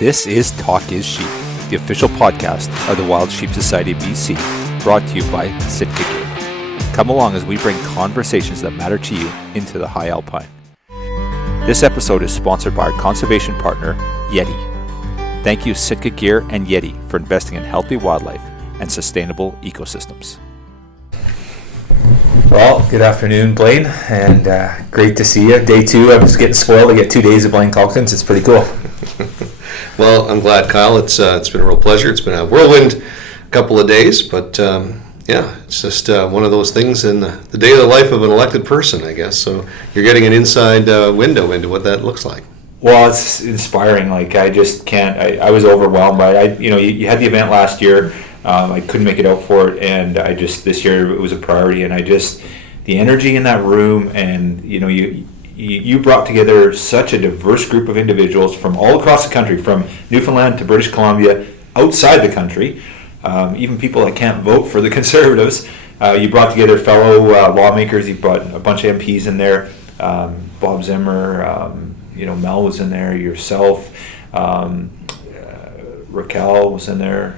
This is Talk is Sheep, the official podcast of the Wild Sheep Society of BC, brought to you by Sitka Gear. Come along as we bring conversations that matter to you into the high alpine. This episode is sponsored by our conservation partner, Yeti. Thank you Sitka Gear and Yeti for investing in healthy wildlife and sustainable ecosystems. Well, good afternoon, Blaine, and great to see you. Day two, I was getting spoiled. I get 2 days of Blaine Calkins. It's pretty cool. Well, I'm glad, Kyle. It's been a real pleasure. It's been a whirlwind couple of days, but it's just one of those things in the day of the life of an elected person, I guess. So you're getting an inside window into what that looks like. Well, it's inspiring. Like, I just can't. I was overwhelmed by it. You had the event last year. I couldn't make it out for it, and this year it was a priority. And the energy in that room, and you brought together such a diverse group of individuals from all across the country, from Newfoundland to British Columbia, outside the country, even people that can't vote for the Conservatives. You brought together fellow lawmakers. You brought a bunch of MPs in there. Bob Zimmer, Mel was in there. Yourself, Raquel was in there.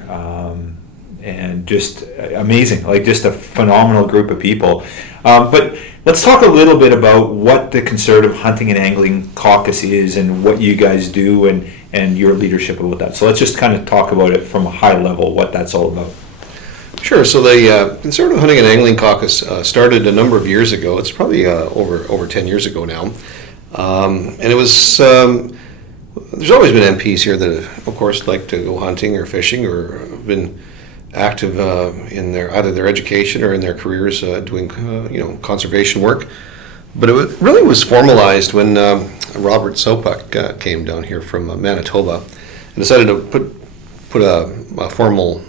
And just amazing, like just a phenomenal group of people. But let's talk a little bit about what the Conservative Hunting and Angling Caucus is and what you guys do and your leadership about that. So let's just kind of talk about it from a high level, what that's all about. Sure. So the Conservative Hunting and Angling Caucus started a number of years ago. It's probably over 10 years ago now. And it was, there's always been MPs here that, of course, like to go hunting or fishing or have been active in either their education or in their careers doing conservation work. But it really was formalized when Robert Sopak came down here from Manitoba and decided to put a formal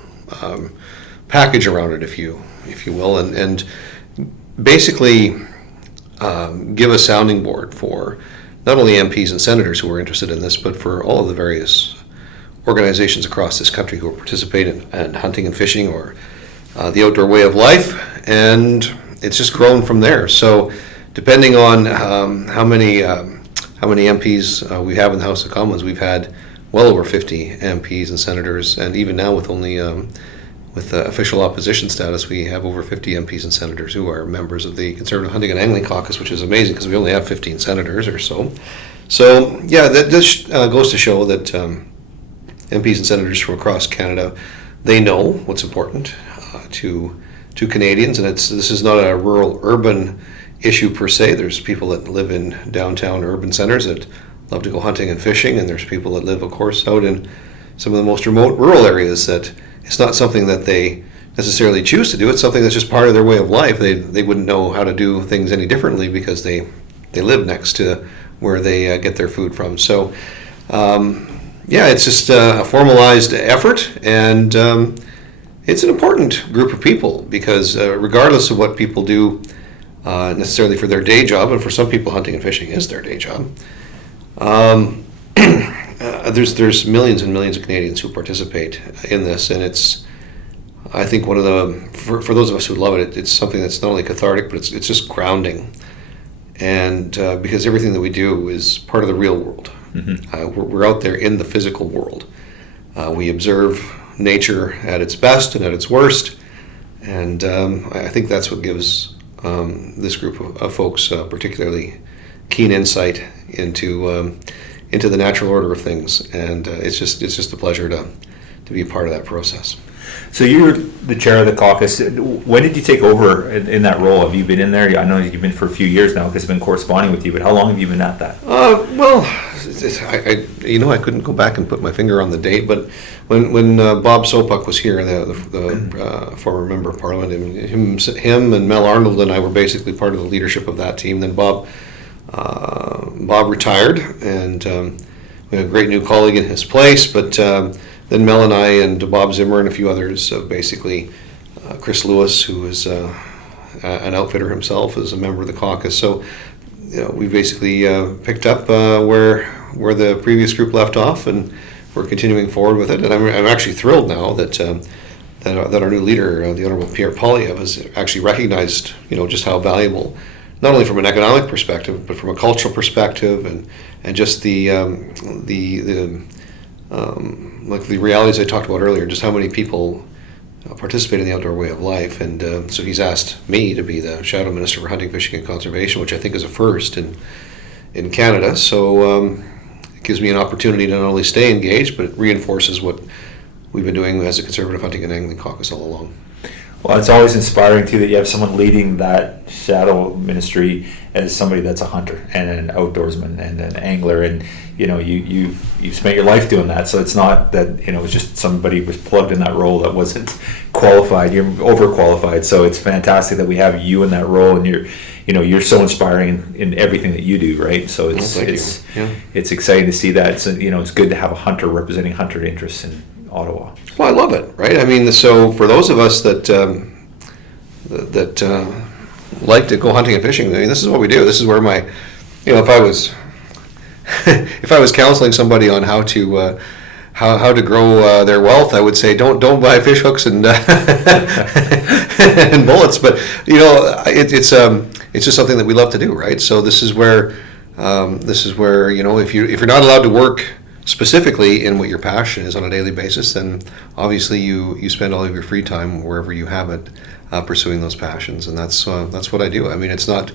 package around it, if you will, and basically give a sounding board for not only MPs and senators who were interested in this, but for all of the various organizations across this country who participate in hunting and fishing or the outdoor way of life, and it's just grown from there. So depending on how many MPs we have in the House of Commons, we've had well over 50 MPs and senators, and even now with only with official opposition status, we have over 50 MPs and senators who are members of the Conservative Hunting and Angling Caucus, which is amazing because we only have 15 senators or so. So yeah, this goes to show that MPs and senators from across Canada, they know what's important to Canadians, and this is not a rural-urban issue per se. There's people that live in downtown urban centers that love to go hunting and fishing, and there's people that live, of course, out in some of the most remote rural areas that it's not something that they necessarily choose to do. It's something that's just part of their way of life. They wouldn't know how to do things any differently because they live next to where they get their food from. So it's just a formalized effort, and it's an important group of people because regardless of what people do necessarily for their day job, and for some people hunting and fishing is their day job, there's millions and millions of Canadians who participate in this, and it's, I think, one of the, for those of us who love it, it's something that's not only cathartic, but it's just grounding, and because everything that we do is part of the real world. Mm-hmm. We're out there in the physical world. We observe nature at its best and at its worst, and I think that's what gives this group of folks particularly keen insight into the natural order of things, and it's just a pleasure to be a part of that process. So you're the chair of the caucus. When did you take over in that role? Have you been in there? I know you've been for a few years now because I've been corresponding with you, but how long have you been at that? I couldn't go back and put my finger on the date, but when Bob Sopak was here, the former member of Parliament, him and Mel Arnold and I were basically part of the leadership of that team. Then Bob retired, and we had a great new colleague in his place, but then Mel and I and Bob Zimmer and a few others, basically Chris Lewis, who is an outfitter himself, is a member of the caucus. So we basically picked up where the previous group left off, and we're continuing forward with it. And I'm actually thrilled now that our new leader, the Honourable Pierre Poilievre, has actually recognized just how valuable, not only from an economic perspective, but from a cultural perspective, and just the like the realities I talked about earlier, just how many people participate in the outdoor way of life. And so he's asked me to be the Shadow Minister for Hunting, Fishing and Conservation, which I think is a first in Canada. So it gives me an opportunity to not only stay engaged, but it reinforces what we've been doing as a Conservative Hunting and Angling Caucus all along. Well, it's always inspiring too that you have someone leading that shadow ministry as somebody that's a hunter and an outdoorsman and an angler, and you've spent your life doing that. So it's not that it's just somebody was plugged in that role that wasn't qualified. You're overqualified. So it's fantastic that we have you in that role, and you're so inspiring in everything that you do, right? So it's exciting to see that. So it's good to have a hunter representing hunter interests in Ottawa. Well, I love it, right? I mean, so for those of us that like to go hunting and fishing, I mean, this is what we do. This is where my, if I was counseling somebody on how to grow their wealth, I would say don't buy fish hooks and and bullets. But it's just something that we love to do, right? So this is where if you're not allowed to work specifically in what your passion is on a daily basis, then obviously you spend all of your free time wherever you have it pursuing those passions, and that's what I do. I mean, it's not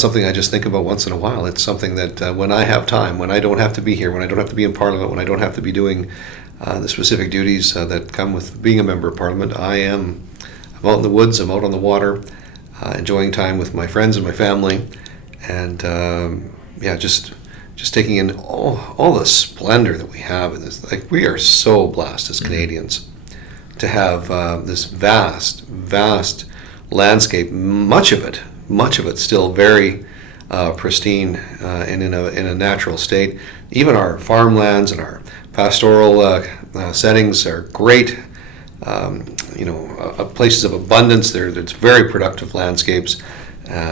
something I just think about once in a while. It's something that when I have time, when I don't have to be here, when I don't have to be in Parliament, when I don't have to be doing the specific duties that come with being a member of Parliament, I'm out in the woods, I'm out on the water, enjoying time with my friends and my family, and just taking in all the splendor that we have in this. Like, we are so blessed as Canadians to have this vast landscape. Much of it still very pristine and in a natural state. Even our farmlands and our pastoral settings are great. Places of abundance. There's very productive landscapes.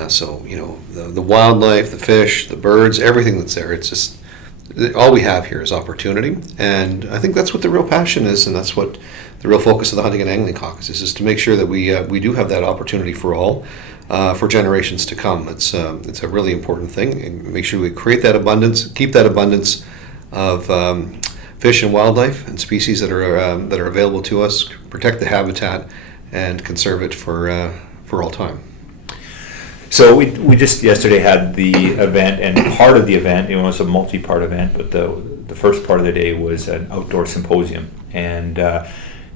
So the wildlife, the fish, the birds, everything that's there. It's just all we have here is opportunity, and I think that's what the real passion is, and that's what the real focus of the Hunting and Angling Caucus is to make sure that we do have that opportunity for all, for generations to come. It's a really important thing, and make sure we create that abundance, keep that abundance of fish and wildlife and species that are available to us, protect the habitat, and conserve it for all time. So we just yesterday had the event, and part of the event, it was a multi-part event, but the first part of the day was an outdoor symposium, and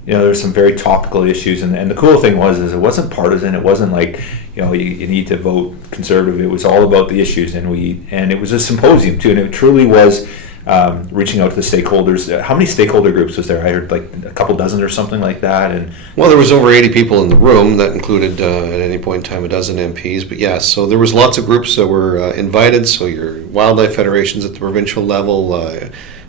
there's some very topical issues, and the cool thing was it wasn't partisan. It wasn't like you need to vote Conservative. It was all about the issues, and it was a symposium too, and it truly was reaching out to the stakeholders. How many stakeholder groups was there? I heard like a couple dozen or something like that. And well, there was over 80 people in the room. That included at any point in time a dozen MPs. But yes, so there was lots of groups that were invited. So your wildlife federations at the provincial level,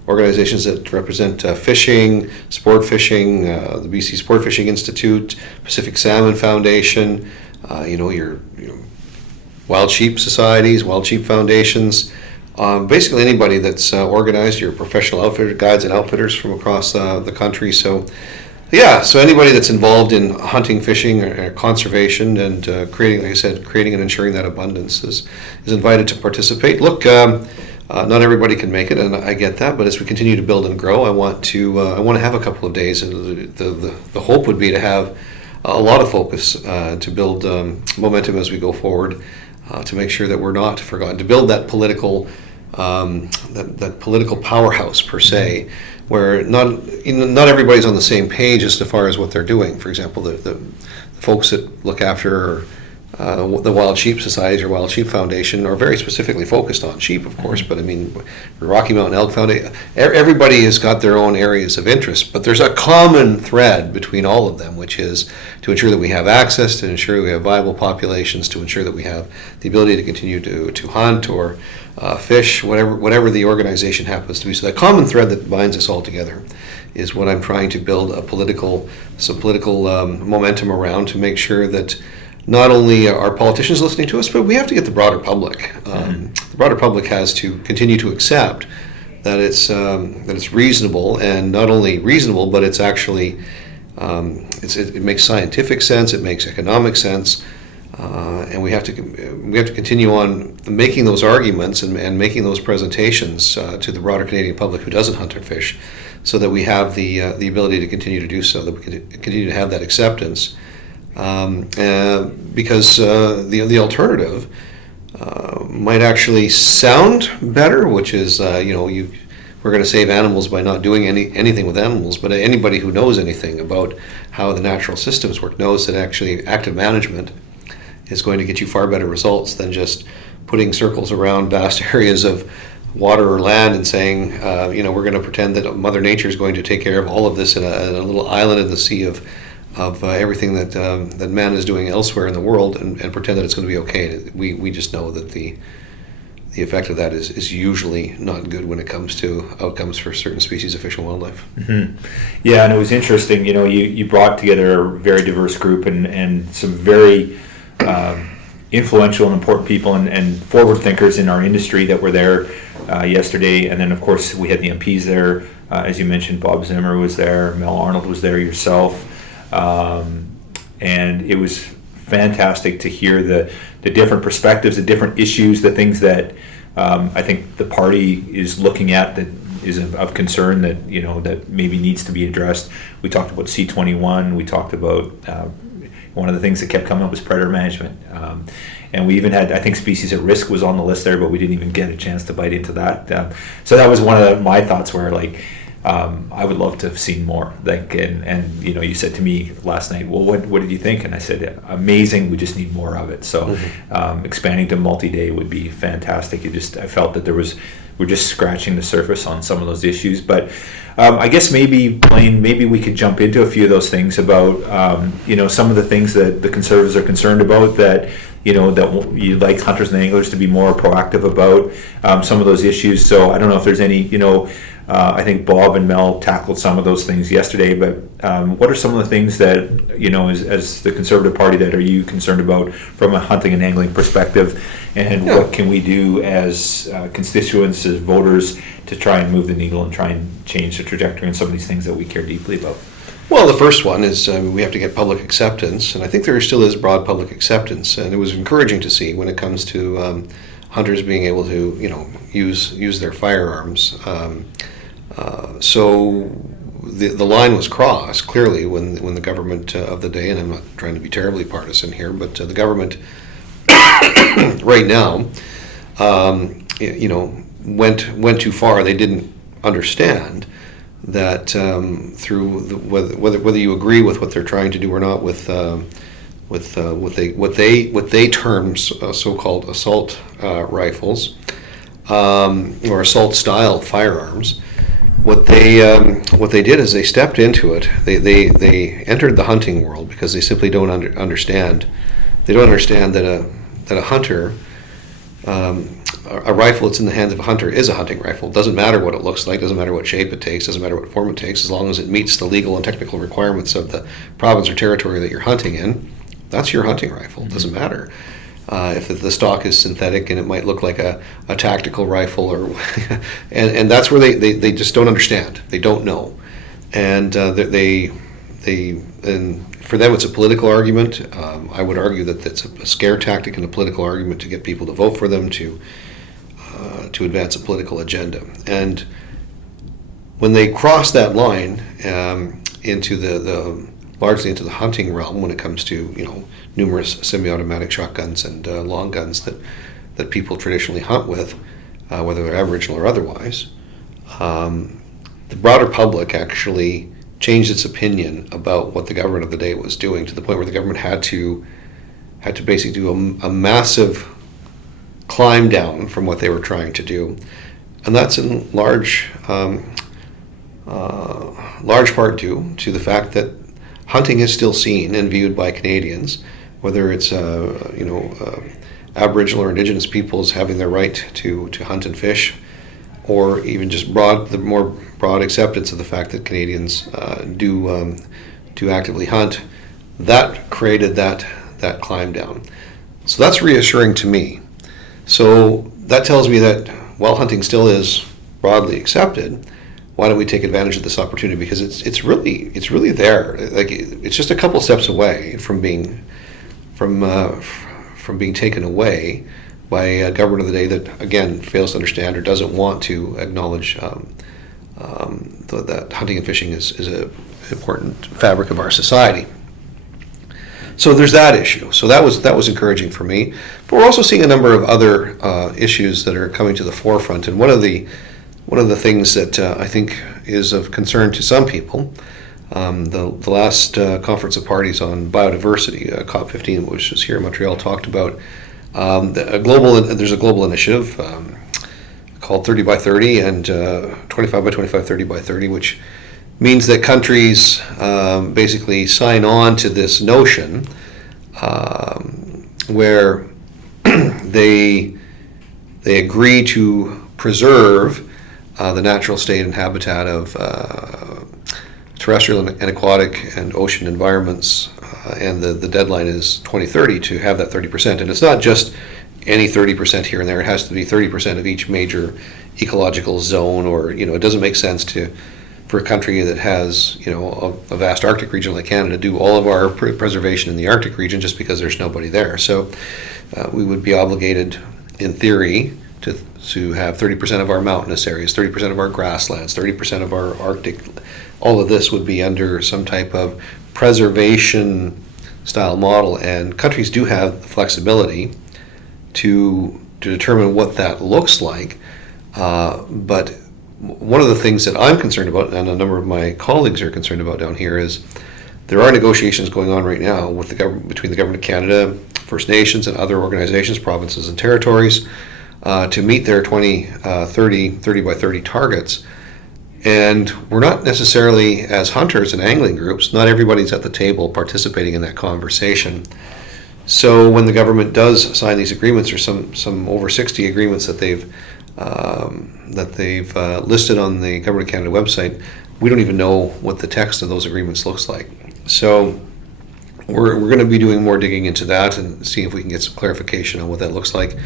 organizations that represent fishing, sport fishing, the BC Sport Fishing Institute, Pacific Salmon Foundation, your wild sheep societies, wild sheep foundations. Basically anybody that's organized, your professional outfitter, guides and outfitters from across the country. So anybody that's involved in hunting, fishing, or conservation, and creating and ensuring that abundance is invited to participate. Look, not everybody can make it, and I get that. But as we continue to build and grow, I want to have a couple of days, and the hope would be to have a lot of focus to build momentum as we go forward. To make sure that we're not forgotten, to build that political that political powerhouse per se, where not everybody's on the same page as far as what they're doing. For example, the folks that look after the Wild Sheep Societies or Wild Sheep Foundation are very specifically focused on sheep, of course, but I mean, the Rocky Mountain Elk Foundation, everybody has got their own areas of interest, but there's a common thread between all of them, which is to ensure that we have access, to ensure we have viable populations, to ensure that we have the ability to continue to hunt or fish, whatever the organization happens to be. So that common thread that binds us all together is what I'm trying to build some political momentum around, to make sure that not only are politicians listening to us, but we have to get the broader public. The broader public has to continue to accept that it's reasonable, and not only reasonable, but it's actually it makes scientific sense, it makes economic sense And we have to continue on making those arguments and making those presentations to the broader Canadian public who doesn't hunt or fish, so that we have the ability to continue to do so, that we can continue to have that acceptance, because the alternative might actually sound better, which is we're going to save animals by not doing anything with animals. But anybody who knows anything about how the natural systems work knows that actually active management is going to get you far better results than just putting circles around vast areas of water or land and saying, we're going to pretend that Mother Nature is going to take care of all of this in a little island in the sea of everything that man is doing elsewhere in the world, and pretend that it's going to be okay. We just know that the effect of that is usually not good when it comes to outcomes for certain species of fish and wildlife. Mm-hmm. Yeah, and it was interesting. You brought together a very diverse group and some very influential and important people and forward thinkers in our industry that were there yesterday. And then, of course, we had the MPs there. As you mentioned, Bob Zimmer was there, Mel Arnold was there, yourself. And it was fantastic to hear the different perspectives, the different issues, the things that I think the party is looking at that is of concern, that that maybe needs to be addressed. We talked about C21. We talked about one of the things that kept coming up was predator management, and we even had, I think, species at risk was on the list there, but we didn't even get a chance to bite into that. So that was one of my thoughts, where I would love to have seen more. And you said to me last night, well, what did you think? And I said, amazing. We just need more of it. So expanding to multi-day would be fantastic. I felt that we're just scratching the surface on some of those issues. But I guess maybe, Blaine, we could jump into a few of those things about some of the things that the Conservatives are concerned about, that that you'd like hunters and anglers to be more proactive about some of those issues. So I don't know if there's any, I think Bob and Mel tackled some of those things yesterday, but what are some of the things that, as the Conservative Party, that are you concerned about from a hunting and angling perspective, and what can we do as constituents, as voters, to try and move the needle and try and change the trajectory in some of these things that we care deeply about? Well, the first one is we have to get public acceptance, and I think there still is broad public acceptance, and it was encouraging to see when it comes to hunters being able to, use their firearms. So the line was crossed clearly when the government of the day, and I'm not trying to be terribly partisan here, but the government right now, went too far. They didn't understand that through whether you agree with what they're trying to do or not with what they term so-called assault rifles or assault style firearms. What they did is they stepped into it. They entered the hunting world because they simply don't understand. They don't understand that a hunter, a rifle that's in the hands of a hunter is a hunting rifle. It doesn't matter what it looks like, doesn't matter what shape it takes, doesn't matter what form it takes, as long as it meets the legal and technical requirements of the province or territory that you're hunting in. That's your hunting rifle. It doesn't matter if the stock is synthetic and it might look like a tactical rifle, or and that's where they just don't understand. They don't know, and and for them it's a political argument. I would argue that it's a scare tactic and a political argument to get people to vote for them, to advance a political agenda. And when they cross that line into the largely into the hunting realm, when it comes to numerous semi-automatic shotguns and long guns that people traditionally hunt with, whether they're Aboriginal or otherwise, the broader public actually changed its opinion about what the government of the day was doing, to the point where the government had to basically do a massive climb down from what they were trying to do, and that's in large part due to the fact that hunting is still seen and viewed by Canadians, whether it's Aboriginal or Indigenous peoples having their right to hunt and fish, or even just the more broad acceptance of the fact that Canadians do actively hunt. That created that climb down. So that's reassuring to me. So that tells me that while hunting still is broadly accepted, why don't we take advantage of this opportunity? Because it's really there. Like, it's just a couple steps away from from being taken away by a government of the day that, again, fails to understand or doesn't want to acknowledge that hunting and fishing is an important fabric of our society. So there's that issue. So that was encouraging for me. But we're also seeing a number of other issues that are coming to the forefront. And one of the things that I think is of concern to some people, the last Conference of Parties on Biodiversity, COP15, which was here in Montreal, talked about there's a global initiative called 30 by 30 and 25 by 25, 30 by 30, which means that countries basically sign on to this notion where they agree to preserve the natural state and habitat of terrestrial and aquatic and ocean environments, and the deadline is 2030 to have that 30%. And it's not just any 30% here and there. It has to be 30% of each major ecological zone, or it doesn't make sense for a country that has a vast Arctic region like Canada do all of our preservation in the Arctic region just because there's nobody there. So we would be obligated, in theory, to have 30% of our mountainous areas, 30% of our grasslands, 30% of our Arctic. All of this would be under some type of preservation style model, and countries do have the flexibility to determine what that looks like. But one of the things that I'm concerned about, and a number of my colleagues are concerned about down here, is there are negotiations going on right now with between the Government of Canada, First Nations, and other organizations, provinces and territories, to meet their 30 by 30 targets. And we're not necessarily, as hunters and angling groups, not everybody's at the table participating in that conversation. So when the government does sign these agreements, or some over 60 agreements that they've listed on the Government of Canada website, we don't even know what the text of those agreements looks like. So we're going to be doing more digging into that and see if we can get some clarification on what that looks like.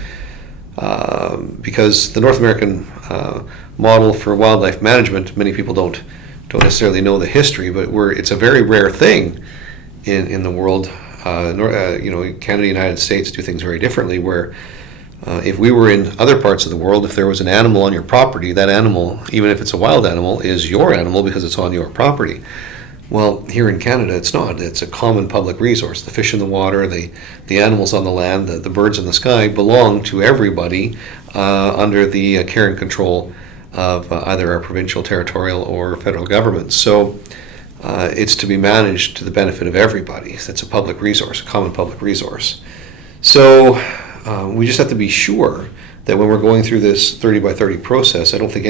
Because the North American model for wildlife management, many people don't necessarily know the history, but it's a very rare thing in the world. Canada and the United States do things very differently, where if we were in other parts of the world, if there was an animal on your property, that animal, even if it's a wild animal, is your animal because it's on your property. Well, here in Canada, it's not. It's a common public resource. The fish in the water, the animals on the land, the birds in the sky belong to everybody under the care and control of either our provincial, territorial, or federal government. So it's to be managed to the benefit of everybody. That's a public resource, a common public resource. So we just have to be sure that when we're going through this 30 by 30 process, I think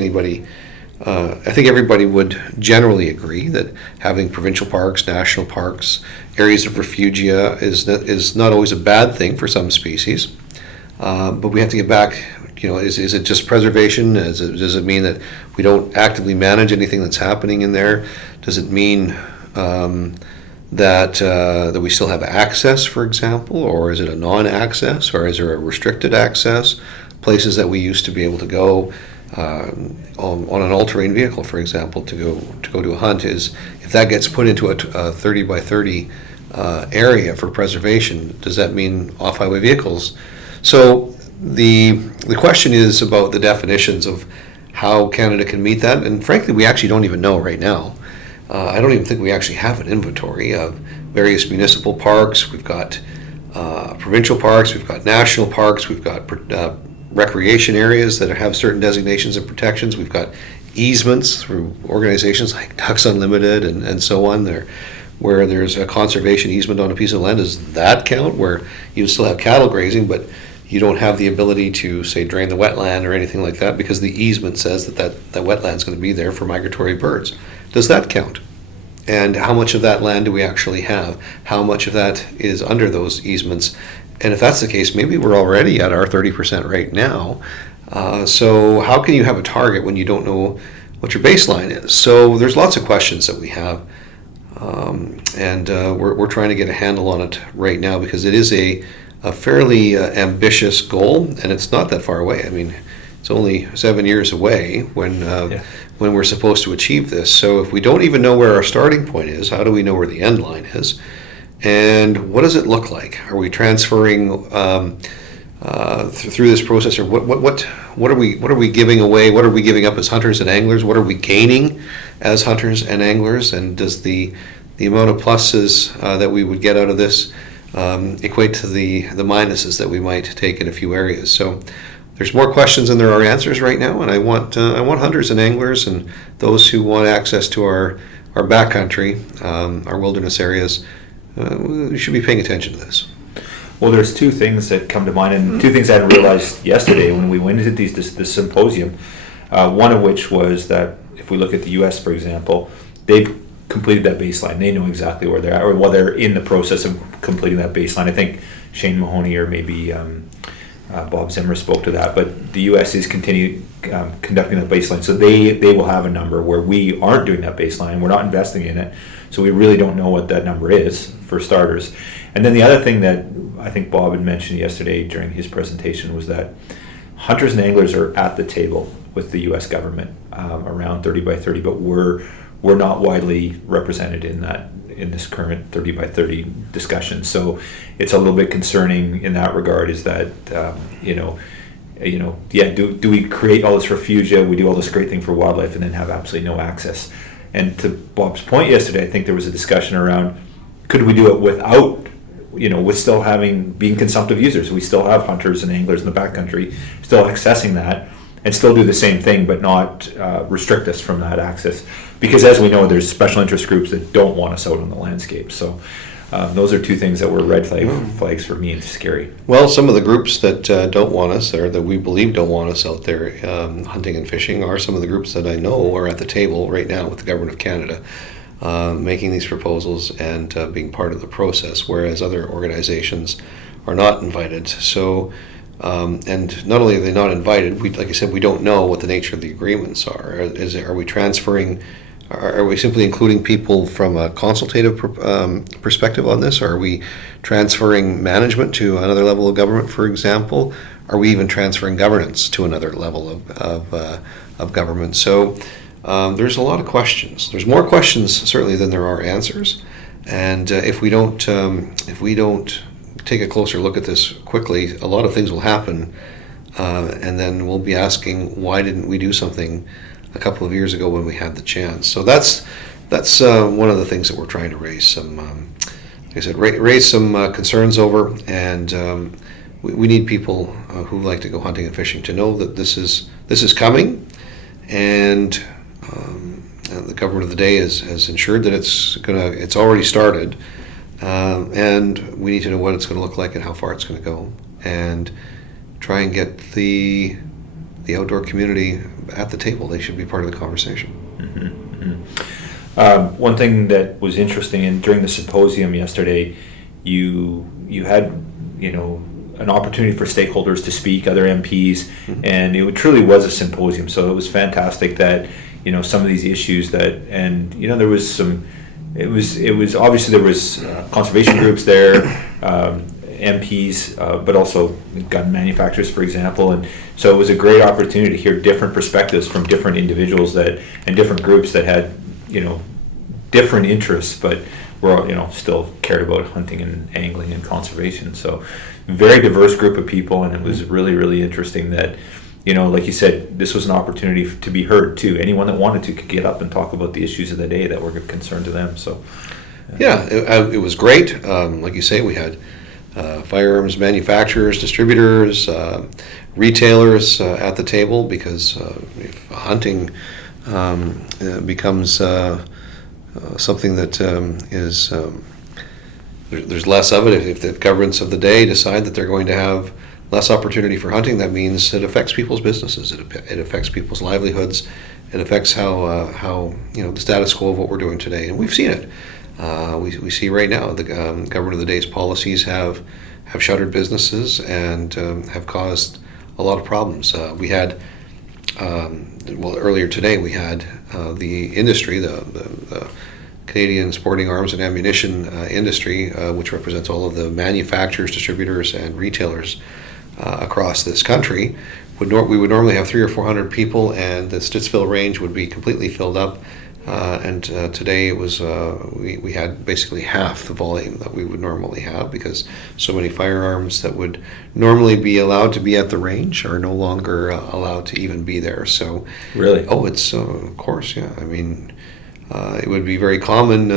everybody would generally agree that having provincial parks, national parks, areas of refugia is not always a bad thing for some species. But we have to get back, is it just preservation? Does it mean that we don't actively manage anything that's happening in there? Does it mean that we still have access, for example, or is it a non-access, or is there a restricted access? Places that we used to be able to go on an all-terrain vehicle, for example, to go to a hunt, is if that gets put into a 30 by 30 area for preservation, does that mean off-highway vehicles? So the question is about the definitions of how Canada can meet that, and frankly, we actually don't even know right now. I don't even think we actually have an inventory of various municipal parks. We've got provincial parks, we've got national parks, we've got recreation areas that have certain designations and protections. We've got easements through organizations like Ducks Unlimited and so on there, where there's a conservation easement on a piece of land. Does that count, where you still have cattle grazing, but you don't have the ability to, say, drain the wetland or anything like that because the easement says that wetland's going to be there for migratory birds? Does that count? And how much of that land do we actually have? How much of that is under those easements? And if that's the case, maybe we're already at our 30% right now. So how can you have a target when you don't know what your baseline is? So there's lots of questions that we have. And we're trying to get a handle on it right now because it is a fairly ambitious goal, and it's not that far away. I mean, it's only 7 years away when we're supposed to achieve this. So if we don't even know where our starting point is, how do we know where the end line is? And what does it look like? Are we transferring through this process, or what are we giving away? What are we giving up as hunters and anglers? What are we gaining as hunters and anglers? And does the amount of pluses that we would get out of this equate to the minuses that we might take in a few areas? So there's more questions than there are answers right now, and I want hunters and anglers and those who want access to our backcountry, our wilderness areas. We should be paying attention to this. Well, there's two things that come to mind, and two things I hadn't realized yesterday when we went into this symposium. One of which was that if we look at the U.S., for example, they've completed that baseline. They know exactly where they're at, or they're in the process of completing that baseline. I think Shane Mahoney or maybe Bob Zimmer spoke to that, but the U.S. is conducting that baseline, so they will have a number where we aren't doing that baseline. We're not investing in it, so we really don't know what that number is, for starters. And then the other thing that I think Bob had mentioned yesterday during his presentation was that hunters and anglers are at the table with the U.S. government around 30 by 30, but we're not widely represented in this current 30 by 30 discussion. So it's a little bit concerning in that regard. Is that do we create all this refugia, we do all this great thing for wildlife, and then have absolutely no access? And to Bob's point yesterday, I think there was a discussion around, could we do it without, with still being consumptive users? We still have hunters and anglers in the backcountry still accessing that, and still do the same thing, but not restrict us from that access. Because as we know, there's special interest groups that don't want us out on the landscape. So those are two things that were red flags for me, and scary. Well, some of the groups that don't want us, or that we believe don't want us out there hunting and fishing, are some of the groups that I know are at the table right now with the Government of Canada, making these proposals and being part of the process, whereas other organizations are not invited. So, and not only are they not invited, like I said, we don't know what the nature of the agreements are. Are we transferring? Are we simply including people from a consultative perspective on this? Or are we transferring management to another level of government, for example? Are we even transferring governance to another level of government? So there's a lot of questions. There's more questions certainly than there are answers. And if we don't take a closer look at this quickly, a lot of things will happen, and then we'll be asking, why didn't we do something a couple of years ago when we had the chance? So that's one of the things that we're trying to raise some, like I said, raise some concerns over, and we need people who like to go hunting and fishing to know that this is coming, and the government of the day has ensured that it's already started, and we need to know what it's going to look like and how far it's going to go, and try and get the outdoor community at the table. They should be part of the conversation. Mm-hmm, mm-hmm. One thing that was interesting, during the symposium yesterday, you had an opportunity for stakeholders to speak, other MPs, mm-hmm. and it truly was a symposium. So it was fantastic that some of these issues there was some. It was obviously there was conservation groups there, MPs, but also gun manufacturers, for example, and so it was a great opportunity to hear different perspectives from different individuals and different groups that had different interests, but were still cared about hunting and angling and conservation. So very diverse group of people, and it was really, really interesting that like you said, this was an opportunity to be heard too. Anyone that wanted to could get up and talk about the issues of the day that were of concern to them. So it was great. Like you say, we had firearms manufacturers, distributors, retailers at the table, because if hunting becomes something that is there's less of it. If the governments of the day decide that they're going to have less opportunity for hunting, that means it affects people's businesses. It affects people's livelihoods. It affects how the status quo of what we're doing today, and we've seen it. We see right now the government of the day's policies have shuttered businesses and have caused a lot of problems. We had earlier today we had the industry, the Canadian sporting arms and ammunition industry, which represents all of the manufacturers, distributors, and retailers across this country. We would normally have 300 or 400 people, and the Stittsville range would be completely filled up Today it was we had basically half the volume that we would normally have, because so many firearms that would normally be allowed to be at the range are no longer allowed to even be there. So Really? oh, it's of course, yeah. I mean, it would be very common,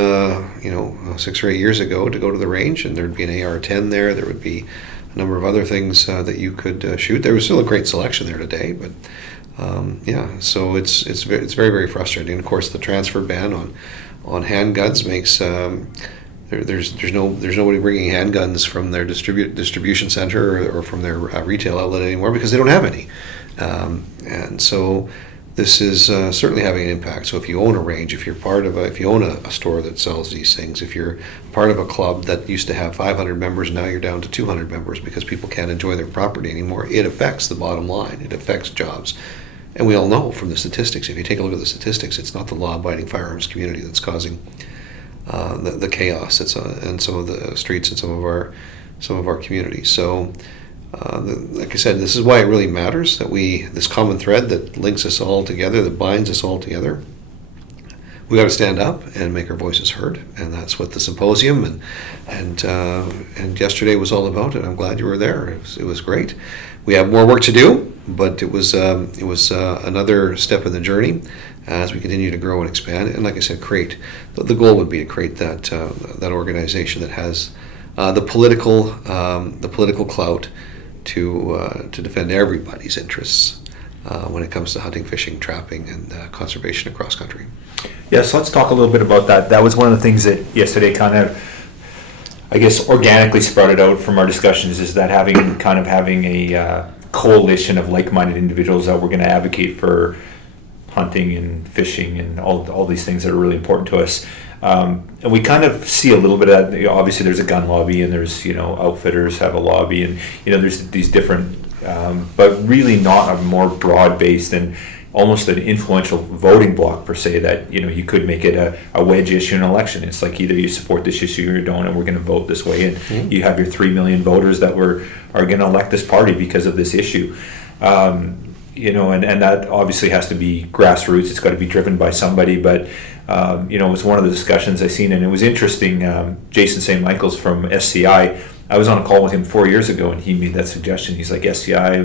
6 or 8 years ago, to go to the range and there'd be an AR-10 there. There would be a number of other things that you could shoot. There was still a great selection there today, but so it's very, very frustrating. Of course, the transfer ban on handguns makes there's nobody bringing handguns from their distribution center or from their retail outlet anymore, because they don't have any, and so this is certainly having an impact. So if you own a range, if you own a store that sells these things, if you're part of a club that used to have 500 members, now you're down to 200 members because people can't enjoy their property anymore, it affects the bottom line. It affects jobs. And we all know from the statistics, if you take a look at the statistics, it's not the law-abiding firearms community that's causing the chaos. It's in some of the streets in some of our communities. So, like I said, this is why it really matters that this common thread that links us all together, that binds us all together. We got to stand up and make our voices heard, and that's what the symposium and yesterday was all about. And I'm glad you were there. It was great. We have more work to do, but it was another step in the journey as we continue to grow and expand. And like I said, the goal would be to create that organization that has the political clout to defend everybody's interests when it comes to hunting, fishing, trapping, and conservation across country. Yeah, so let's talk a little bit about that. That was one of the things that yesterday kind of, I guess, organically sprouted out from our discussions, is that having a coalition of like-minded individuals that were going to advocate for hunting and fishing and all these things that are really important to us. And we kind of see a little bit of that. Obviously, there's a gun lobby, and there's outfitters have a lobby, and there's these different, but really not a more broad-based and almost an influential voting bloc per se, that you could make it a wedge issue in an election. It's like either you support this issue or you don't, and we're going to vote this way. And you have your 3 million voters that are going to elect this party because of this issue. And that obviously has to be grassroots. It's got to be driven by somebody. But it was one of the discussions I seen, and it was interesting. Jason St. Michael's from SCI. I was on a call with him 4 years ago, and he made that suggestion. He's like, SCI,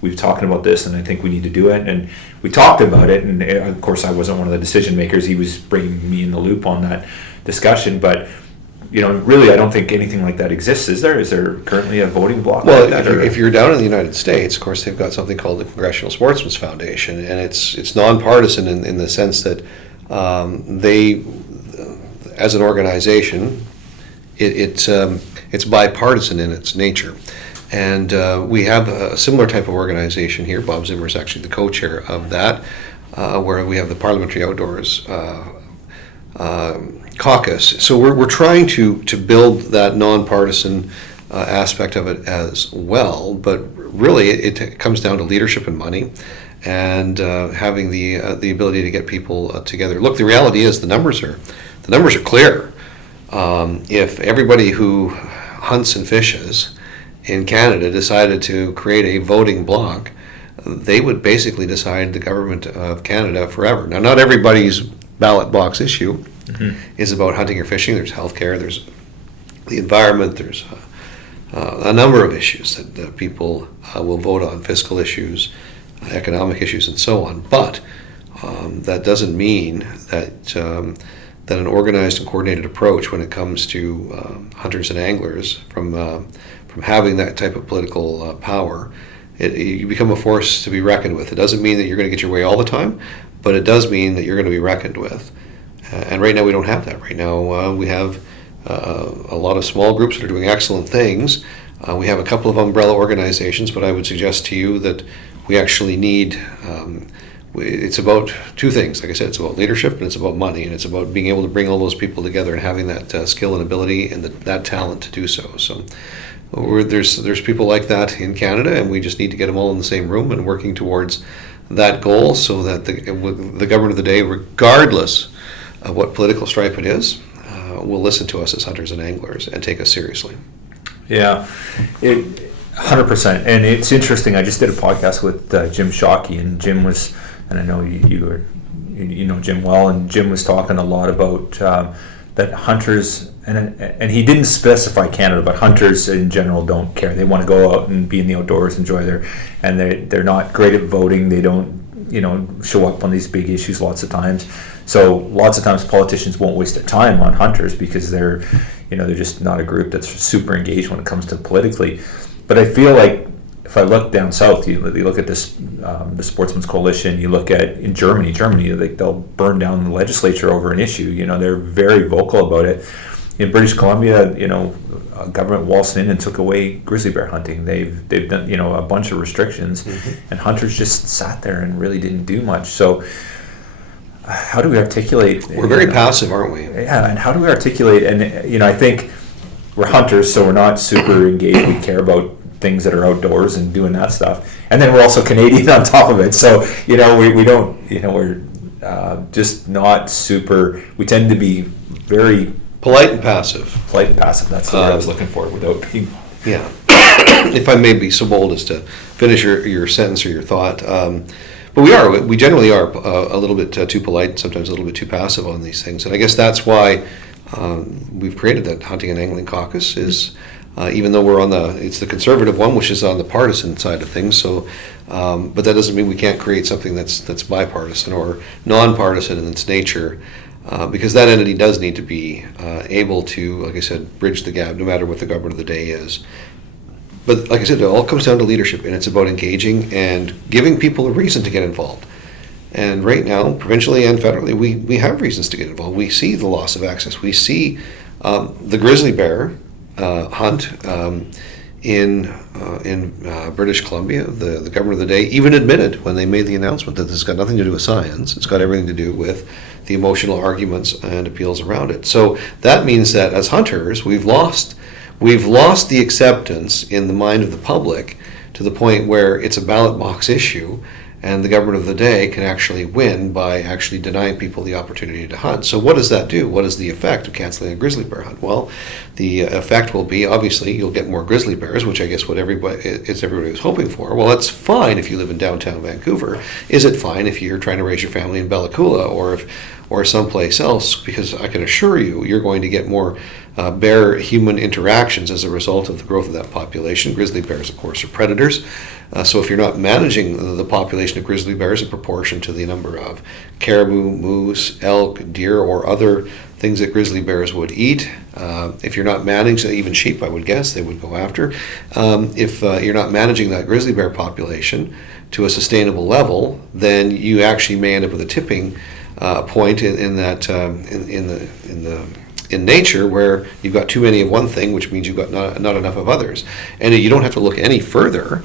we've talking about this, and I think we need to do it. And we talked about it, and of course I wasn't one of the decision makers. He was bringing me in the loop on that discussion. But really, I don't think anything like that exists. Is there? Is there currently a voting bloc? Well, like that, if you're down in the United States, of course, they've got something called the Congressional Sportsmen's Foundation, and it's nonpartisan in the sense that they, as an organization, it's bipartisan in its nature. And we have a similar type of organization here. Bob Zimmer is actually the co-chair of that, where we have the Parliamentary Outdoors Caucus. So we're trying to build that nonpartisan aspect of it as well. But really, it comes down to leadership and money, and having the ability to get people together. Look, the reality is the numbers are clear. If everybody who hunts and fishes in Canada decided to create a voting bloc, they would basically decide the government of Canada forever. Now, not everybody's ballot box issue is about hunting or fishing. There's healthcare, there's the environment, there's a number of issues that people will vote on, fiscal issues, economic issues, and so on. But that doesn't mean that an organized and coordinated approach when it comes to hunters and anglers, from having that type of political power, you become a force to be reckoned with. It doesn't mean that you're going to get your way all the time, but it does mean that you're going to be reckoned with. And right now we don't have that. Right now we have a lot of small groups that are doing excellent things. We have a couple of umbrella organizations, but I would suggest to you that we actually need, it's about two things. Like I said, it's about leadership and it's about money, and it's about being able to bring all those people together and having that skill and ability and that talent to do so. So there's people like that in Canada, and we just need to get them all in the same room and working towards that goal, so that the government of the day, regardless of what political stripe it is, will listen to us as hunters and anglers and take us seriously. Yeah, 100%. And it's interesting. I just did a podcast with Jim Shockey, and Jim was, and I know you you know Jim well, and Jim was talking a lot about that hunters, and he didn't specify Canada, but hunters in general don't care. They want to go out and be in the outdoors, enjoy they're not great at voting. They don't, you know, show up on these big issues lots of times. So lots of times politicians won't waste their time on hunters because they're just not a group that's super engaged when it comes to politically. But I feel like if I look down south, you look at this, the Sportsman's Coalition. You look at in Germany, they'll burn down the legislature over an issue. You know, they're very vocal about it. In British Columbia, you know, government waltzed in and took away grizzly bear hunting. They've done, you know, a bunch of restrictions, and hunters just sat there and really didn't do much. So how do we articulate? We're very passive, aren't we? Yeah, and how do we articulate? And you know, I think we're hunters, so we're not super engaged. We care about things that are outdoors and doing that stuff, and then we're also Canadian on top of it. So you know, we don't, you know, we're just not super. We tend to be very polite and passive. Polite and passive. That's the word I was looking for. Without being. Yeah. If I may be so bold as to finish your sentence or your thought. But we generally are a little bit too polite, sometimes a little bit too passive on these things. And I guess that's why we've created that Hunting and Angling Caucus is, even though it's the conservative one, which is on the partisan side of things. So, but that doesn't mean we can't create something that's bipartisan or non-partisan in its nature, because that entity does need to be able to, like I said, bridge the gap, no matter what the government of the day is. But like I said, it all comes down to leadership, and it's about engaging and giving people a reason to get involved. And right now, provincially and federally, we have reasons to get involved. We see the loss of access. We see the grizzly bear hunt in British Columbia. The government of the day even admitted when they made the announcement that this has got nothing to do with science. It's got everything to do with the emotional arguments and appeals around it. So that means that as hunters, we've lost the acceptance in the mind of the public to the point where it's a ballot box issue, and the government of the day can actually win by actually denying people the opportunity to hunt. So what does that do? What is the effect of canceling a grizzly bear hunt? Well, the effect will be, obviously, you'll get more grizzly bears, which I guess everybody was hoping for. Well, that's fine if you live in downtown Vancouver. Is it fine if you're trying to raise your family in Bella Coola or someplace else? Because I can assure you, you're going to get more bear-human interactions as a result of the growth of that population. Grizzly bears, of course, are predators. So if you're not managing the population of grizzly bears in proportion to the number of caribou, moose, elk, deer, or other things that grizzly bears would eat, if you're not managing, even sheep, I would guess, they would go after. If you're not managing that grizzly bear population to a sustainable level, then you actually may end up with a tipping point in nature, where you've got too many of one thing, which means you've got not enough of others. And you don't have to look any further.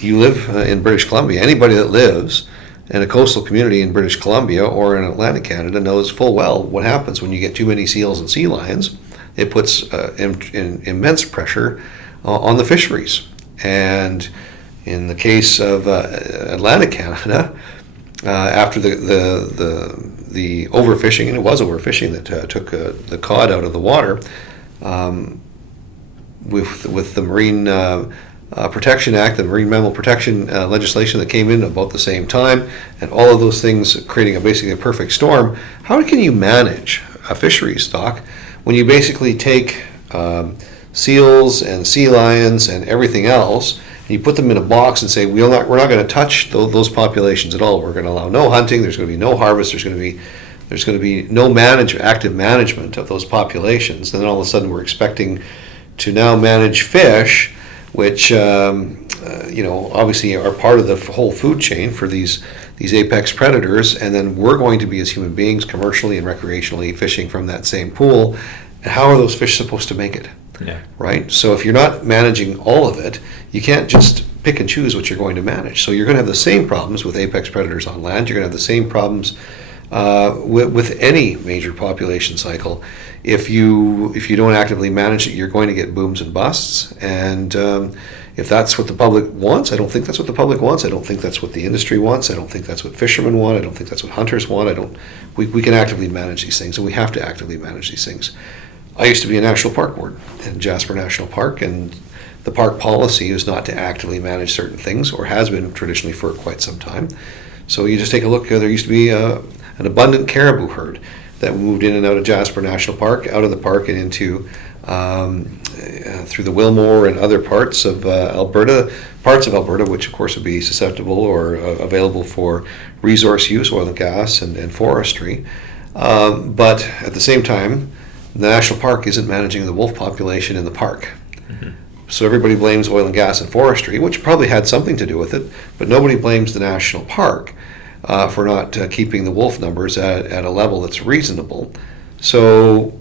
You live in British Columbia. Anybody that lives in a coastal community in British Columbia or in Atlantic Canada knows full well what happens when you get too many seals and sea lions. It puts immense pressure on the fisheries. And in the case of Atlantic Canada, after the overfishing, and it was overfishing that took the cod out of the water, with the Marine Protection Act, the Marine Mammal Protection legislation that came in about the same time, and all of those things creating basically a perfect storm. How can you manage a fisheries stock when you basically take seals and sea lions and everything else, and you put them in a box and say, we're not going to touch those populations at all. We're going to allow no hunting. There's going to be no harvest. There's going to be no active management of those populations. And then all of a sudden we're expecting to now manage fish, which obviously are part of the whole food chain for these apex predators. And then we're going to be, as human beings, commercially and recreationally fishing from that same pool. And how are those fish supposed to make it? Yeah. Right? So if you're not managing all of it, you can't just pick and choose what you're going to manage. So you're going to have the same problems with apex predators on land. You're going to have the same problems with any major population cycle. If you don't actively manage it, you're going to get booms and busts. And if that's what the public wants, I don't think that's what the public wants. I don't think that's what the industry wants. I don't think that's what fishermen want. I don't think that's what hunters want. We can actively manage these things, and we have to actively manage these things. I used to be a national park warden in Jasper National Park, and the park policy is not to actively manage certain things, or has been traditionally for quite some time. So you just take a look. There used to be an abundant caribou herd that moved in and out of Jasper National Park, out of the park and into through the Wilmore and other parts of Alberta, which of course would be susceptible or available for resource use, oil and gas and forestry. But at the same time, the national park isn't managing the wolf population in the park. Mm-hmm. So everybody blames oil and gas and forestry, which probably had something to do with it, but nobody blames the national park for not keeping the wolf numbers at a level that's reasonable. So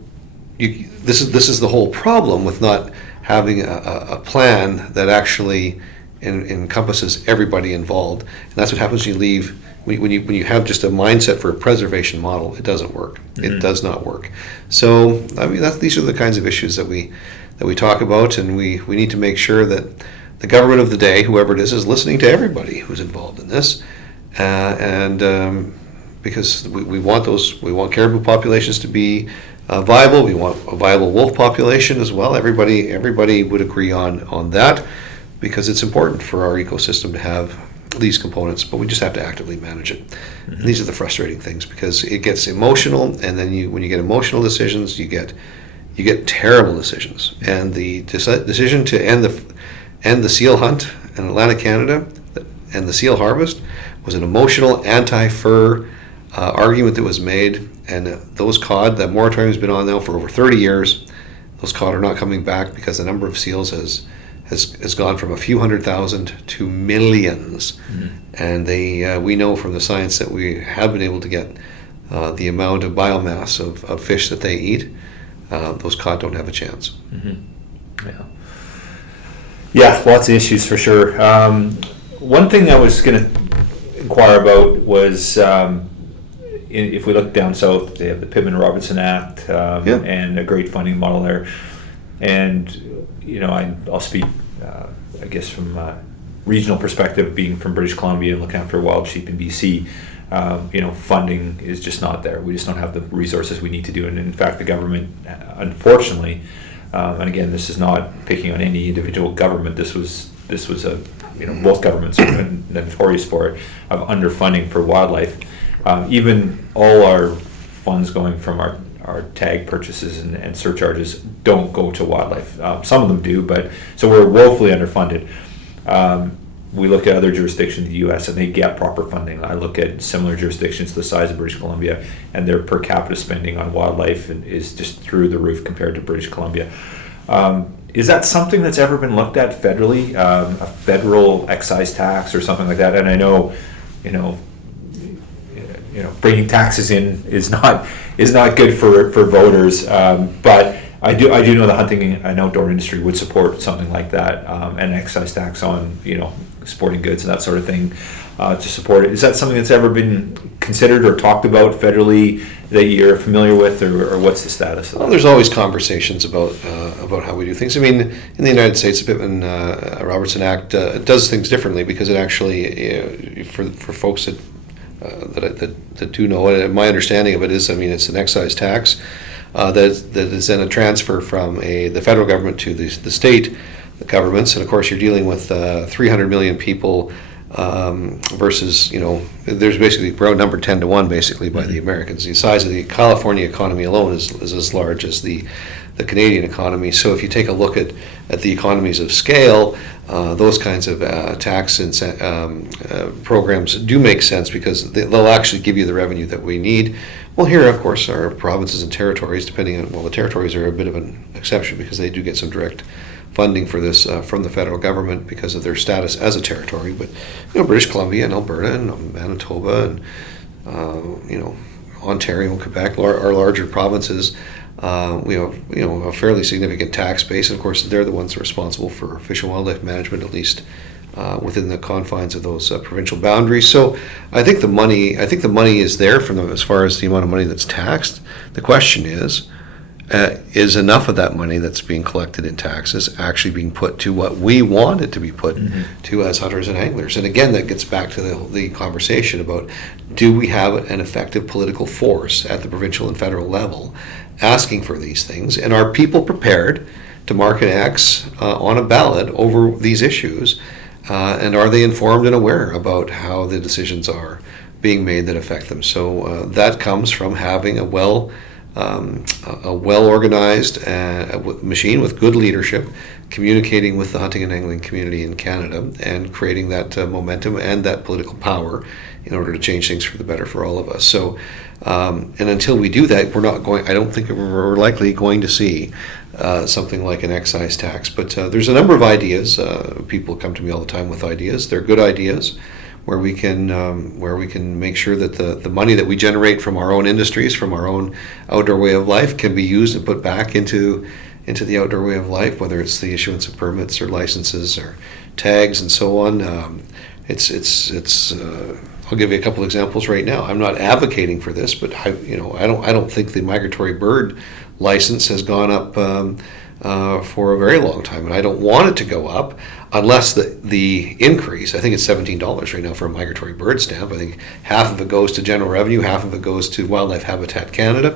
this is the whole problem with not having a plan that actually encompasses everybody involved. And that's what happens when you have just a mindset for a preservation model. It doesn't work. Mm-hmm. It does not work. So I mean, these are the kinds of issues that we talk about, and we need to make sure that the government of the day, whoever it is listening to everybody who's involved in this, because we want caribou populations to be viable. We want a viable wolf population as well. Everybody would agree on that, because it's important for our ecosystem to have these components, but we just have to actively manage it. Mm-hmm. And these are the frustrating things, because it gets emotional, and then when you get emotional decisions, you get terrible decisions. And the decision to end the seal hunt in Atlantic Canada and the seal harvest was an emotional anti-fur argument that was made, and those cod, that moratorium has been on now for over 30 years. Those cod are not coming back because the number of seals has gone from a few 100,000 to millions. Mm-hmm. And we know from the science that we have been able to get the amount of biomass of fish that they eat. Those cod don't have a chance. Mm-hmm. Yeah, lots of issues for sure. One thing I was going to inquire about was if we look down south, they have the Pittman-Robertson Act and a great funding model there. And I'll speak, I guess, from a regional perspective, being from British Columbia and looking after wild sheep in BC. Funding is just not there. We just don't have the resources we need to do. And in fact, the government, unfortunately, and again, this is not picking on any individual government. This was both governments are notorious for it, of underfunding for wildlife. Even all our funds going from our tag purchases and surcharges don't go to wildlife. Some of them do, but so we're woefully underfunded. We look at other jurisdictions in the U.S. and they get proper funding. I look at similar jurisdictions the size of British Columbia, and their per capita spending on wildlife is just through the roof compared to British Columbia. Is that something that's ever been looked at federally, a federal excise tax or something like that? And I know, bringing taxes in is not good for voters, but I do know the hunting and outdoor industry would support something like that, an excise tax on sporting goods and that sort of thing to support it. Is that something that's ever been considered or talked about federally that you're familiar with, or what's the status of that? Well, there's always conversations about how we do things. I mean, in the United States, the Pittman-Robertson Act does things differently, because it actually, for folks that do know it, my understanding of it is, it's an excise tax that is then a transfer from the federal government to the state governments, and of course you're dealing with 300 million people versus, there's basically around number 10 to 1 basically by the Americans. The size of the California economy alone is as large as the Canadian economy. So if you take a look at the economies of scale, those kinds of tax programs do make sense, because they'll actually give you the revenue that we need. Well, here, of course, are provinces and territories, the territories are a bit of an exception, because they do get some direct funding for this from the federal government because of their status as a territory. But British Columbia and Alberta and Manitoba and Ontario and Quebec are larger provinces. We have a fairly significant tax base, and of course they're the ones responsible for fish and wildlife management, at least within the confines of those provincial boundaries. So I think the money is there from them as far as the amount of money that's taxed. The question is enough of that money that's being collected in taxes actually being put to what we want it to be put to as hunters and anglers? And again, that gets back to the conversation about, do we have an effective political force at the provincial and federal level asking for these things? And are people prepared to mark an X on a ballot over these issues and are they informed and aware about how the decisions are being made that affect them? So that comes from having a well-organized machine with good leadership, communicating with the hunting and angling community in Canada, and creating that momentum and that political power in order to change things for the better for all of us. So, and until we do that, I don't think we're likely going to see something like an excise tax. But there's a number of ideas. People come to me all the time with ideas. They're good ideas, where we can make sure that the money that we generate from our own industries, from our own outdoor way of life, can be used and put back into the outdoor way of life, whether it's the issuance of permits or licenses or tags and so on. I'll give you a couple examples right now. I'm not advocating for this, but I don't think the migratory bird license has gone up for a very long time, and I don't want it to go up unless the increase. I think it's $17 right now for a migratory bird stamp. I think half of it goes to general revenue, half of it goes to Wildlife Habitat Canada.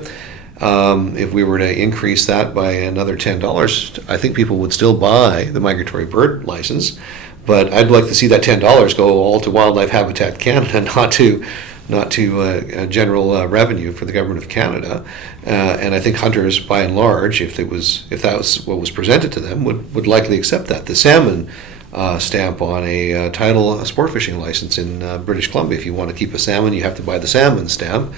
If we were to increase that by another $10, I think people would still buy the migratory bird license. But I'd like to see that $10 go all to Wildlife Habitat Canada, not to general revenue for the government of Canada. And I think hunters, by and large, if that was what was presented to them, would likely accept that. The salmon stamp on a tidal sport fishing license in British Columbia. If you want to keep a salmon, you have to buy the salmon stamp.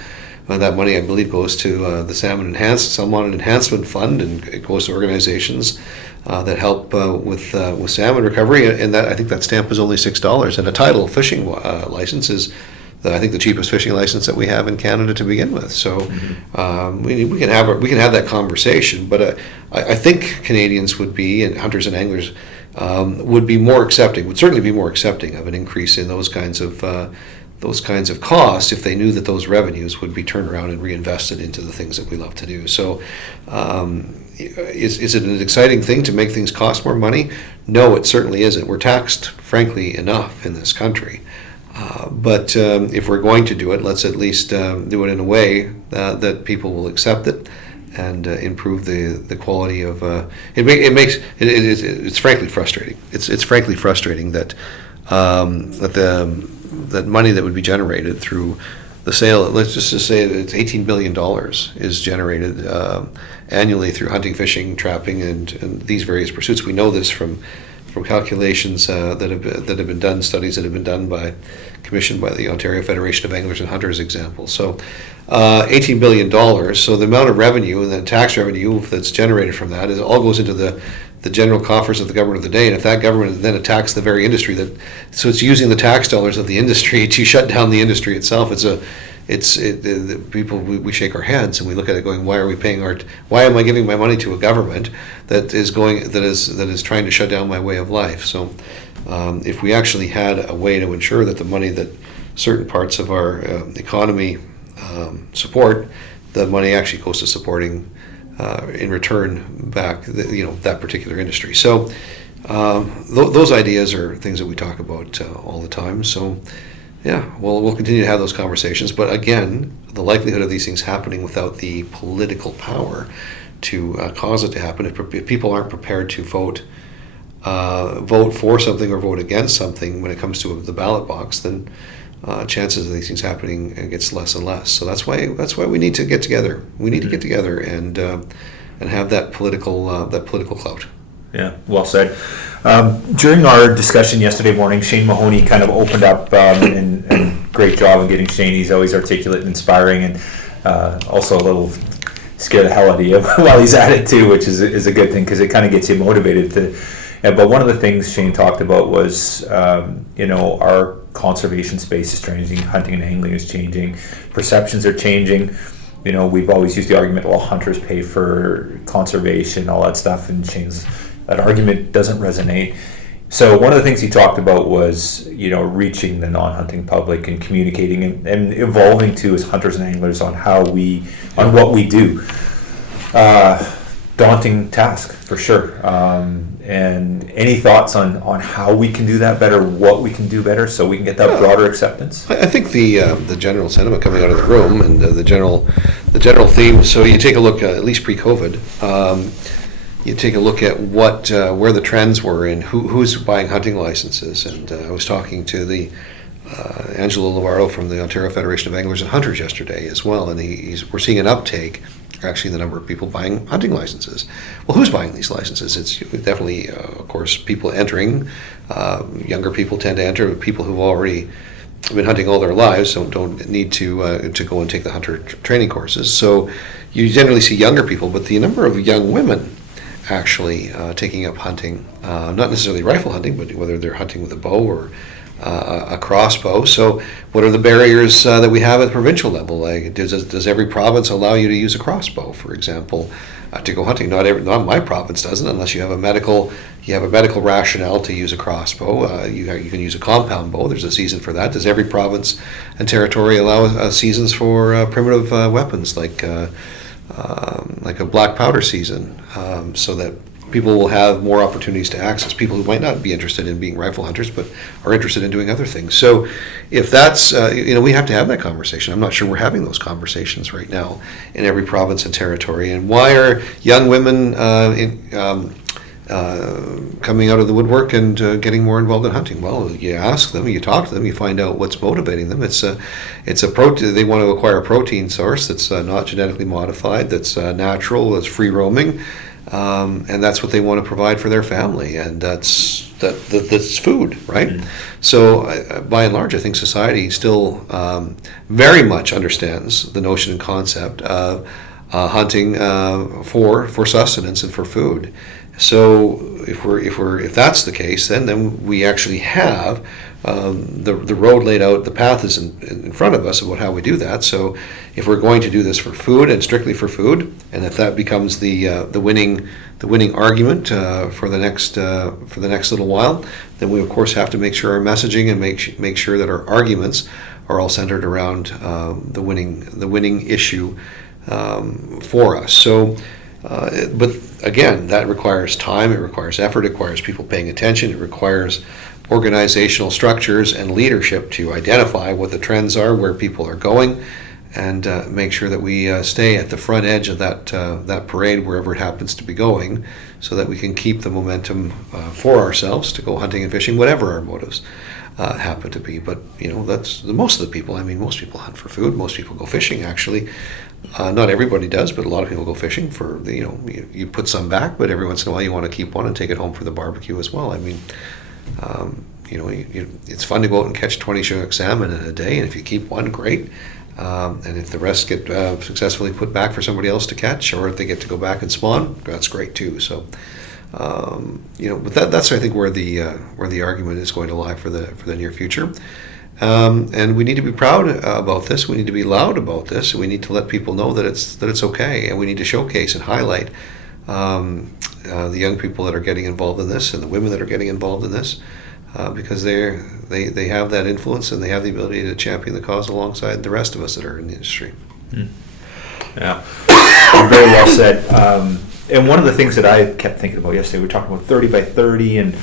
That money, I believe, goes to the Salmon Enhancement Fund, and it goes to organizations that help with salmon recovery. And that, I think that stamp is only $6. And a tidal fishing license is, I think, the cheapest fishing license that we have in Canada to begin with. So we can have that conversation. But I think Canadians would be, and hunters and anglers would certainly be more accepting of an increase in those kinds of costs if they knew that those revenues would be turned around and reinvested into the things that we love to do. So is it an exciting thing to make things cost more money? No, it certainly isn't. We're taxed, frankly, enough in this country. But if we're going to do it, let's at least do it in a way that people will accept it and improve the quality of it's frankly frustrating. It's frankly frustrating that that money that would be generated through the sale, let's just say that it's $18 billion is generated annually through hunting, fishing, trapping, and these various pursuits. We know this from calculations that have been done, studies that have been done commissioned by the Ontario Federation of Anglers and Hunters example. So $18 billion, so the amount of revenue and the tax revenue that's generated from that all goes into the general coffers of the government of the day. And if that government then attacks the very industry so it's using the tax dollars of the industry to shut down the industry itself. We shake our heads and we look at it going, why am I giving my money to a government that is trying to shut down my way of life? So if we actually had a way to ensure that the money that certain parts of our economy support, the money actually goes to supporting in return back that particular industry. So those ideas are things that we talk about all the time. So yeah, we'll continue to have those conversations. But again, the likelihood of these things happening without the political power to cause it to happen, if people aren't prepared to vote for something or vote against something when it comes to the ballot box, then chances of these things happening gets less and less. So that's why we need to get together. We need to get together and have that political clout. Yeah, well said. During our discussion yesterday morning, Shane Mahoney kind of opened up, and great job of getting Shane. He's always articulate and inspiring, and also a little scare the hell out of you while he's at it too, which is a good thing because it kind of gets you motivated to. Yeah, but one of the things Shane talked about was, our conservation space is changing, hunting and angling is changing, perceptions are changing. We've always used the argument, well, hunters pay for conservation, all that stuff, and that argument doesn't resonate. So one of the things he talked about was, reaching the non-hunting public and communicating and evolving too as hunters and anglers on what we do. Daunting task for sure. And any thoughts on how we can do that better, what we can do better, so we can get that broader acceptance? I think the general sentiment coming out of the room and the general theme. So you take a look, at least pre-COVID, you take a look at what where the trends were and who's buying hunting licenses. And I was talking to the Angelo Lovardo from the Ontario Federation of Anglers and Hunters yesterday as well, and we're seeing an uptake actually in the number of people buying hunting licenses. Well, who's buying these licenses? It's definitely, of course, people entering. Younger people tend to enter, people who've already been hunting all their lives, so don't need to go and take the hunter training courses. So you generally see younger people, but the number of young women actually taking up hunting, not necessarily rifle hunting, but whether they're hunting with a bow or a crossbow. So what are the barriers that we have at the provincial level? Like, does every province allow you to use a crossbow, for example, to go hunting? Not my province doesn't, unless you have a medical rationale to use a crossbow. You can use a compound bow. There's a season for that. Does every province and territory allow seasons for primitive weapons like a black powder season, so that people will have more opportunities to access, people who might not be interested in being rifle hunters but are interested in doing other things. So if that's, we have to have that conversation. I'm not sure we're having those conversations right now in every province and territory. And why are young women coming out of the woodwork and getting more involved in hunting? Well, you ask them, you talk to them, you find out what's motivating them. It's a protein. They want to acquire a protein source that's not genetically modified, that's natural, that's free roaming. And that's what they want to provide for their family, and that's food, right? Mm-hmm. So, by and large, I think society still very much understands the notion and concept of hunting for sustenance and for food. So, if that's the case, then we actually have the road laid out. The path is in front of us about how we do that. So, if we're going to do this for food and strictly for food, and if that becomes the winning argument for the next little while, then we of course have to make sure our messaging and make sure that our arguments are all centered around the winning issue for us. So. But again, that requires time, it requires effort, it requires people paying attention, it requires organizational structures and leadership to identify what the trends are, where people are going, and make sure that we stay at the front edge of that parade wherever it happens to be going, so that we can keep the momentum for ourselves to go hunting and fishing, whatever our motives happen to be. But that's most of the people. I mean, most people hunt for food. Most people go fishing, actually. Not everybody does, but a lot of people go fishing for you put some back, but every once in a while you want to keep one and take it home for the barbecue as well. I mean, it's fun to go out and catch 20 Chinook salmon in a day, and if you keep one, great. And if the rest get successfully put back for somebody else to catch, or if they get to go back and spawn, that's great too. So, but that's I think where the argument is going to lie for the near future. And we need to be proud about this. We need to be loud about this. And we need to let people know that it's okay. And we need to showcase and highlight the young people that are getting involved in this and the women that are getting involved in this, because they have that influence and they have the ability to champion the cause alongside the rest of us that are in the industry. Mm. Yeah, very well said. And one of the things that I kept thinking about yesterday, we were talking about 30 by 30 and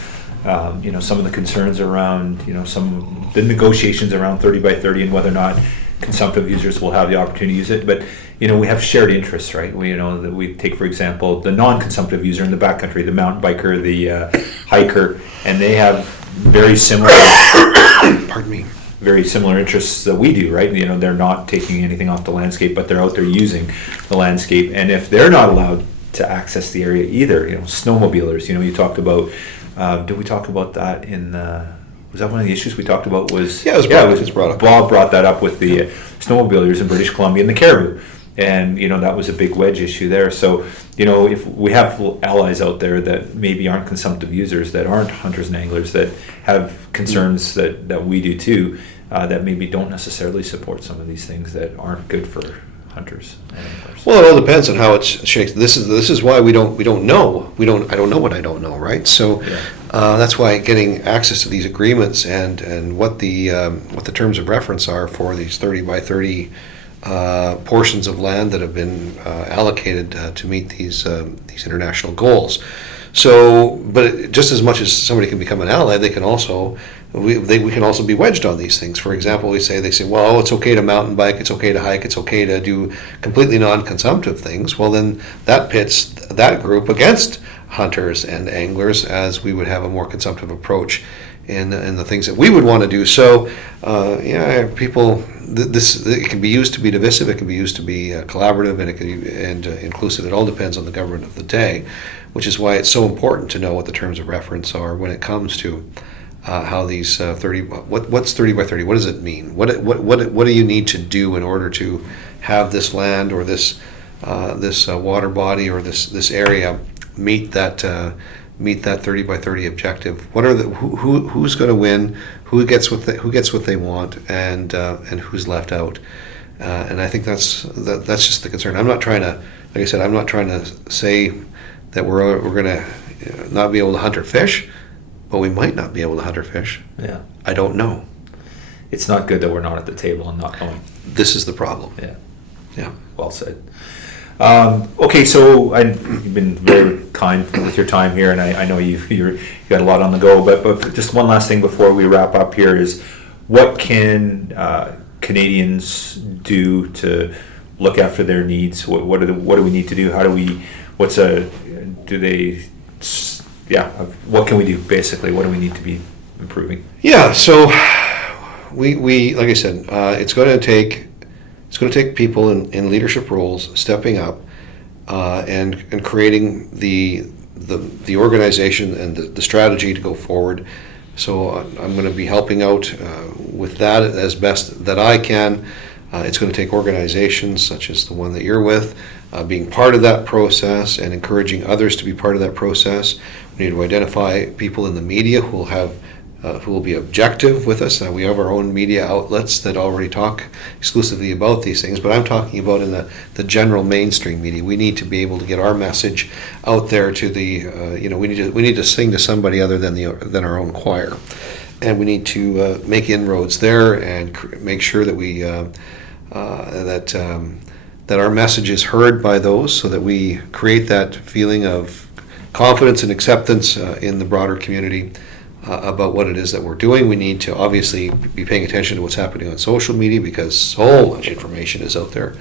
some of the concerns around, the negotiations around 30 by 30 and whether or not consumptive users will have the opportunity to use it. But, we have shared interests, right? We take, for example, the non-consumptive user in the backcountry, the mountain biker, the hiker, and they have very similar, very similar interests that we do, right? They're not taking anything off the landscape, but they're out there using the landscape. And if they're not allowed to access the area either, snowmobilers, you talked about, did we talk about that was that one of the issues we talked about? It was brought up. Bob brought that up with the snowmobilers in British Columbia and the caribou. And, that was a big wedge issue there. So, if we have allies out there that maybe aren't consumptive users, that aren't hunters and anglers, that have concerns that we do too, that maybe don't necessarily support some of these things that aren't good for hunters and anglers. Well, it all depends on how it's shaped. This is why we don't know. I don't know what I don't know, right? So that's why getting access to these agreements and what the terms of reference are for these 30 by 30 portions of land that have been allocated to meet these international goals. So, but just as much as somebody can become an ally, they can also we can also be wedged on these things. For example, they say, well, it's okay to mountain bike, it's okay to hike, it's okay to do completely non-consumptive things. Well, then that pits that group against hunters and anglers, as we would have a more consumptive approach in the things that we would want to do. So, people, it can be used to be divisive, it can be used to be collaborative, and it can inclusive. It all depends on the government of the day, which is why it's so important to know what the terms of reference are when it comes to how these 30. What's 30 by 30? What does it mean? What do you need to do in order to have this land or this water body or this area meet that 30 by 30 objective? What are who's going to win? Who gets what they want, and who's left out? And I think that's just the concern. I'm not trying to, like I said, I'm not trying to say that we're going to not be able to hunt or fish, but we might not be able to hunt or fish. Yeah. I don't know. It's not good that we're not at the table and not knowing. This is the problem. Yeah. Yeah. Well said. Okay, so you've been very kind with your time here, and I know you've got a lot on the go. But just one last thing before we wrap up here is, what can Canadians do to look after their needs? What do we need to do? How do we? What can we do basically? What do we need to be improving? Yeah. So we like I said, it's going to take people in leadership roles stepping up and creating the organization and the strategy to go forward. So I'm going to be helping out with that as best that I can. It's going to take organizations such as the one that you're with being part of that process and encouraging others to be part of that process. We need to identify people in the media who will be objective with us. We have our own media outlets that already talk exclusively about these things, but I'm talking about in the general mainstream media. We need to be able to get our message out there to the, we need to sing to somebody other than our own choir, and we need to make inroads there and make sure that we that our message is heard by those, so that we create that feeling of confidence and acceptance in the broader community about what it is that we're doing. We need to obviously be paying attention to what's happening on social media, because so much information is out there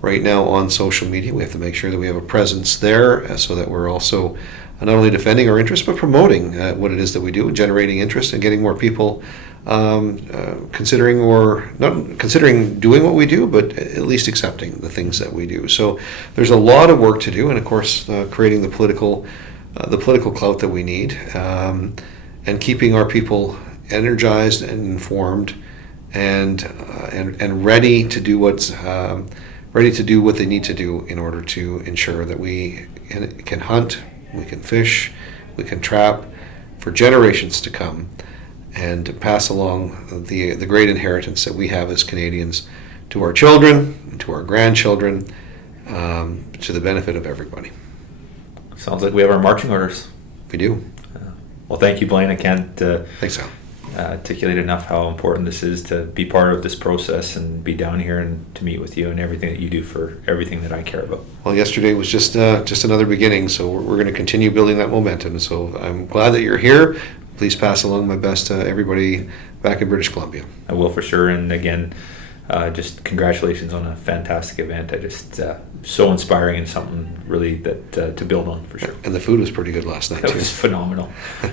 right now on social media. We have to make sure that we have a presence there so that we're also not only defending our interests, but promoting what it is that we do, generating interest and getting more people considering doing what we do, but at least accepting the things that we do. So there's a lot of work to do, and of course creating the political clout that we need. And keeping our people energized and informed, and ready to do what they need to do in order to ensure that we can hunt, we can fish, we can trap for generations to come, and pass along the great inheritance that we have as Canadians to our children, to our grandchildren, to the benefit of everybody. Sounds like we have our marching orders. We do. Well, thank you, Blaine. I can't Thanks, Al. articulate enough how important this is to be part of this process and be down here and to meet with you and everything that you do for everything that I care about. Well, yesterday was just another beginning, so we're going to continue building that momentum. So I'm glad that you're here. Please pass along my best to everybody back in British Columbia. I will, for sure. And again, just congratulations on a fantastic event. So inspiring, and something really that to build on, for sure. And the food was pretty good last night, It too. was phenomenal.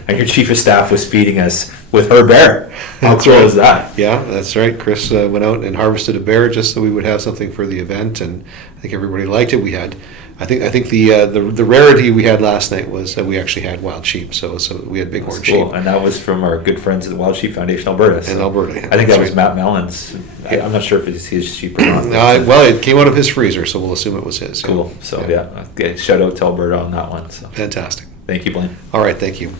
And your chief of staff was feeding us with her bear. How cool is that? Yeah, that's right. Chris went out and harvested a bear just so we would have something for the event, and I think everybody liked it. I think the rarity we had last night was that we actually had wild sheep. So we had bighorn sheep. And that was from our good friends at the Wild Sheep Foundation, Alberta. In Alberta. Yeah, I think that was Matt Mellon's. I'm not sure if it's his sheep or not. Well, it came out of his freezer, so we'll assume it was his. Cool. So yeah, shout out to Alberta on that one. So. Fantastic. Thank you, Blaine. All right, thank you.